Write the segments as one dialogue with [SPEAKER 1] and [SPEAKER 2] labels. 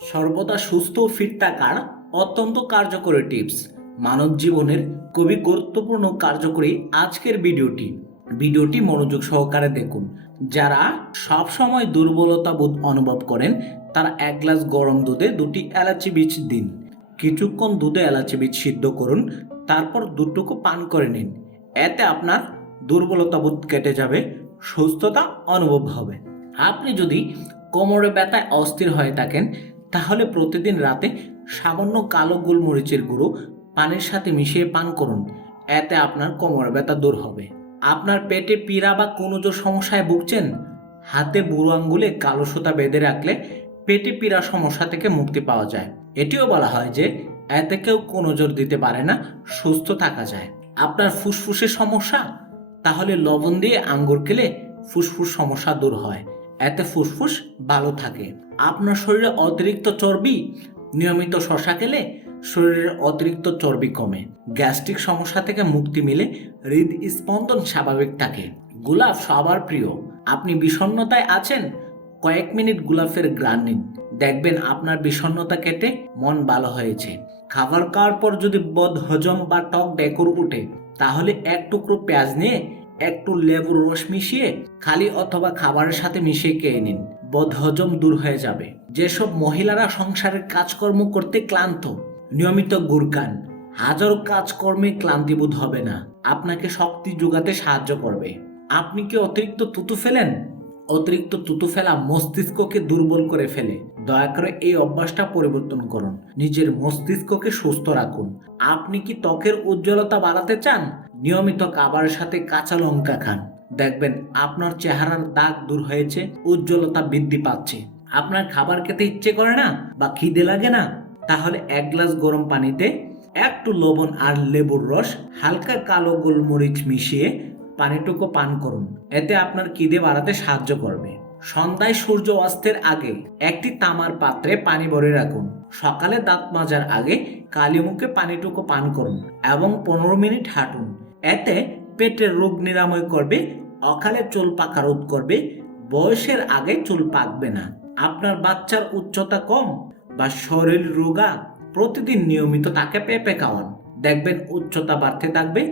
[SPEAKER 1] সর্বদা সুস্থ ও ফিট থাকার অত্যন্ত কার্যকরী টিপস মানব জীবনের খুবই গুরুত্বপূর্ণ কার্যকরী আজকের ভিডিওটি। ভিডিওটি মনোযোগ সহকারে দেখুন। যারা সব সময় দুর্বলতা বোধ অনুভব করেন, তারা এক গ্লাস গরম দুধে দুটি এলাচি বীজ দিন। কিছুক্ষণ দুধে এলাচি বীজ সিদ্ধ করুন, তারপর দুটুকু পান করে নিন। এতে আপনার দুর্বলতা বোধ কেটে যাবে, সুস্থতা অনুভব হবে। আপনি যদি কোমরে ব্যথায় অস্থির হয়ে থাকেন তাহলে প্রতিদিন রাতে সামান্য কালো গোলমরিচের গুঁড়ো পানির সাথে মিশিয়ে পান করুন। এতে আপনার কোমর ব্যথা দূর হবে। আপনার পেটে পীড়া বা কোনোজোর সমস্যায় ভুগছেন? হাতে বুড়ো আঙ্গুলে কালো সুতা বেঁধে রাখলে পেটে পীড়া সমস্যা থেকে মুক্তি পাওয়া যায়। এটিও বলা হয় যে, এতে কেউ কোনো জোর দিতে পারে না, সুস্থ থাকা যায়। আপনার ফুসফুসের সমস্যা? তাহলে লবণ দিয়ে আঙ্গুর খেলে ফুসফুস সমস্যা দূর হয়। এতে ফুসফুস ভালো থাকে। আপনার শরীরে অতিরিক্ত চর্বি, নিয়মিত শশা খেলে শরীরের অতিরিক্ত চর্বি কমে। গ্যাস্ট্রিক সমস্যা থেকে মুক্তি মিলে হৃদ স্পন্দন স্বাভাবিক থাকে। গোলাপ সবার প্রিয়। আপনি বিষণ্ণতায় আছেন, কয়েক মিনিট গোলাপের গ্রান নিন। দেখবেন আপনার বিষণ্নতা কেটে মন ভালো হয়েছে। খাবার খাওয়ার পর যদি বদ হজম বা টক ডেকর উঠে, তাহলে এক টুকরো পেঁয়াজ নিয়ে একটু লেবুর রস মিশিয়ে, খালি অথবা খাবারের সাথে মিশিয়ে খেয়ে নিন। বদহজম দূর হয়ে যাবে। যেসব মহিলারা সংসারের কাজকর্ম করতে ক্লান্ত, নিয়মিত গুরকান হাজারো কাজকর্মে ক্লান্তিবোধ হবে না। আপনাকে শক্তি যোগাতে সাহায্য করবে। আপনি কি অতিরিক্ত তুতু ফেলেন? অতিরিক্ত তুতু ফেলা মস্তিষ্ককে দুর্বল করে ফেলে। দয়া করে এই অভ্যাসটা পরিবর্তন করুন। নিজের মস্তিষ্ককে সুস্থ রাখুন। আপনি কি ত্বকের উজ্জ্বলতা বাড়াতে চান? নিয়মিত খাবারের সাথে কাঁচা লঙ্কা খান। দেখবেন আপনার চেহারার দাগ দূর হয়েছে, উজ্জ্বলতা বৃদ্ধি পাচ্ছে। আপনার খাবার খেতে ইচ্ছে করে না বা খিদে লাগে না? তাহলে এক গ্লাস গরম পানিতে একটু লবণ আর লেবুর রস, হালকা কালো গোলমরিচ মিশিয়ে পানিটুকু পান করুন। এতে আপনার খিদে বাড়াতে সাহায্য করবে। সন্ধ্যায় সূর্য অস্তের আগে একটি তামার পাত্রে পানি ভরে রাখুন। সকালে দাঁত মাজার আগে কালি মুখে পানিটুকু পান করুন এবং পনেরো মিনিট হাঁটুন। এতে পেটের রোগ নিরাময় করবে, অকালে চুল পাকা রোধ করবে, বয়সের আগে চুল পাকবে না। আপনার বাচ্চার উচ্চতা কম বা শরীর রোগা, প্রতিদিন নিয়মিত তাকে পেঁপে খাওয়ান। দেখবেন উচ্চতা বাড়তে থাকবে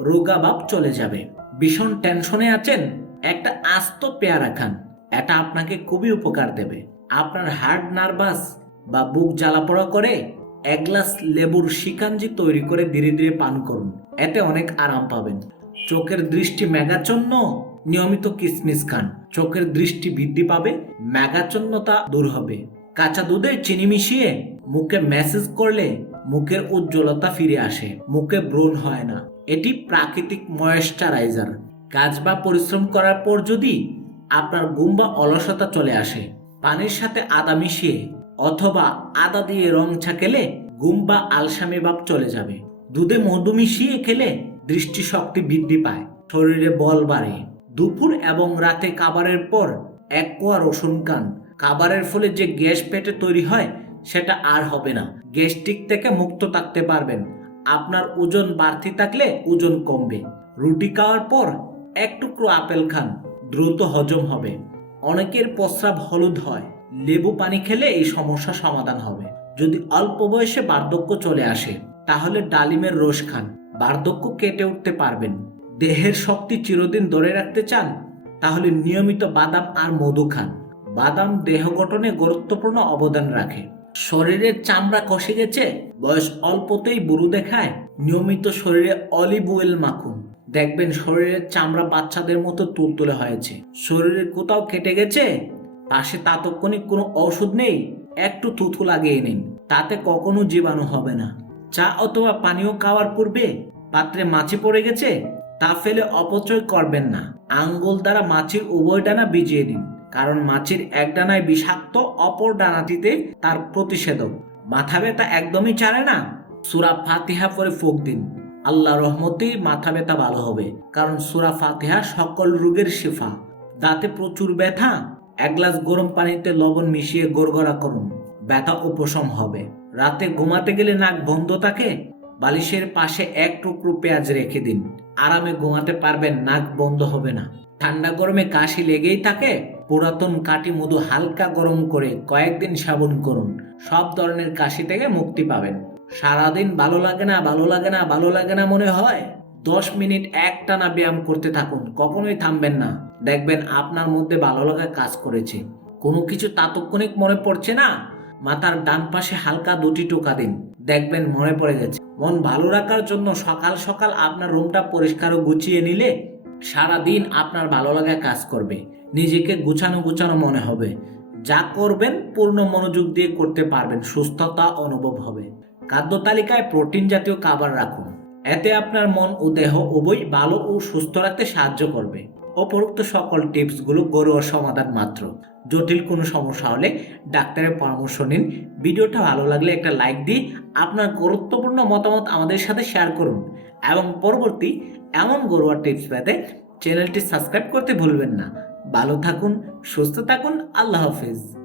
[SPEAKER 1] রোগা ভাব চলে যাবে। ভীষণ টেনশনে আছেন একটা আস্ত পেয়ারা খান। এটা আপনাকে খুবই উপকার দেবে। আপনার হার্ট নার্ভাস বা বুক জ্বালাপোড়া করে এক গ্লাস লেবুর শিকাঞ্জি তৈরি করে ধীরে ধীরে পান করুন। এতে অনেক আরাম পাবেন। চোখের দৃষ্টি মেঘাচ্ছন্ন নিয়মিত কিসমিস খান। চোখের দৃষ্টি বৃদ্ধি পাবে মেঘাচ্ছন্নতা দূর হবে। কাঁচা দুধে চিনি মিশিয়ে মুখে ম্যাসেজ করলে মুখের উজ্জ্বলতা ফিরে আসে, মুখে ব্রণ হয় না। এটি প্রাকৃতিক ময়েশ্চারাইজার। কাজ বা পরিশ্রম করার পর যদি আপনার ঘুম বা অলসতা চলে আসে, পানির সাথে আদা মিশিয়ে অথবা আদা দিয়ে রং ছাকেলে ঘুম বা আলসামি ভাব চলে যাবে। দুধে মধু মিশিয়ে খেলে দৃষ্টিশক্তি বৃদ্ধি পায়, শরীরে বল বাড়ে। দুপুর এবং রাতে খাবারের পর এক কোয়া রসুন কান খাবারের ফলে যে গ্যাস পেটে তৈরি হয় সেটা আর হবে না। গ্যাস্ট্রিক থেকে মুক্ত থাকতে পারবেন। আপনার ওজন বাড়তি থাকলে ওজন কমবে। রুটি খাওয়ার পর এক টুকরো আপেল খান, দ্রুত হজম হবে। অনেকের প্রস্রাব হলুদ হয়। লেবু পানি খেলে এই সমস্যা সমাধান হবে। যদি অল্প বয়সে বার্ধক্য চলে আসে, তাহলে ডালিমের রস খান। বার্ধক্য কেটে উঠতে পারবেন। দেহের শক্তি চিরদিন ধরে রাখতে চান, তাহলে নিয়মিত বাদাম আর মধু খান। বাদাম দেহ গঠনে গুরুত্বপূর্ণ অবদান রাখে। শরীরের চামড়া কষে গেছে, বয়স অল্পতেই বুড়ো দেখায়, নিয়মিত শরীরে অলিভ অয়েল মাখুন। দেখবেন শরীরের চামড়া বাচ্চাদের মতো তুলতুলে হয়েছে। শরীরের কোথাও কেটে গেছে, পাশে তাৎক্ষণিক কোনো ওষুধ নেই, একটু থুথু লাগিয়ে নিন। তাতে কখনো জীবাণু হবে না। চা অথবা পানীয় খাওয়ার পূর্বে পাত্রে মাছি পড়ে গেছে, তা ফেলে অপচয় করবেন না। আঙ্গুল দ্বারা মাছির উভয় ডানা ভিজিয়ে দিন। কারণ মাছির এক ডানায় বিষাক্ত অপর ডানাটিতে তার প্রতিষেধক। মাথা ব্যথা একদমই চারে না। সুরা ফাতিহা পরে ফোক দিন। আল্লাহ রহমতেই মাথা ব্যথা ভালো হবে। কারণ সুরা ফাতিহা সকল রোগের শেফা। দাঁতে প্রচুর ব্যথা। এক গ্লাস গরম পানিতে লবণ মিশিয়ে গড়গড়া করুন। ব্যথা উপশম হবে। রাতে ঘুমাতে গেলে নাক বন্ধ থাকে। বালিশের পাশে এক টুকরো পেঁয়াজ রেখে দিন। আরামে ঘুমাতে পারবেন, নাক বন্ধ হবে না। ঠান্ডা গরমে কাশি লেগেই থাকে। পুরাতন কাটি মধু হালকা গরম করে কয়েকদিন সাবন করুন। সব ধরনের কাশি থেকে মুক্তি পাবেন। সারাদিন ভালো লাগে না, ভালো লাগে না, ভালো লাগে না মনে হয়? দশ মিনিট একটানা ব্যায়াম করতে থাকুন, কখনোই থামবেন না। দেখবেন আপনার মধ্যে ভালো লাগা কাজ করেছে। কোনো কিছু তাৎক্ষণিক মনে পড়ছে না? মাথার ডান পাশে হালকা দুটি টোকা দিন। দেখবেন মনে পড়ে গেছে। মন ভালো রাখার জন্য সকাল সকাল আপনার রুমটা পরিষ্কার ও গুছিয়ে নিলে সারা দিন আপনার ভালো লাগা কাজ করবে। নিজেকে গুছানো গুছানো মনে হবে। যা করবেন, পূর্ণ মনোযোগ দিয়ে করতে পারবেন, সুস্থতা অনুভব হবে। খাদ্য তালিকায় প্রোটিন জাতীয় খাবার রাখুন। এতে আপনার মন ও দেহ উভয় ভালো ও সুস্থ রাখতে সাহায্য করবে। উপরোক্ত সকল টিপসগুলো গরুয়ার সমাধান মাত্র। জটিল কোনো সমস্যা হলে ডাক্তারের পরামর্শ নিন। ভিডিওটা ভালো লাগলে একটা লাইক দিয়ে আপনার গুরুত্বপূর্ণ মতামত আমাদের সাথে শেয়ার করুন। এবং পরবর্তী এমন গরুয়া টিপস পেতে চ্যানেলটি সাবস্ক্রাইব করতে ভুলবেন না। ভালো থাকুন, সুস্থ থাকুন, আল্লাহ হাফিজ।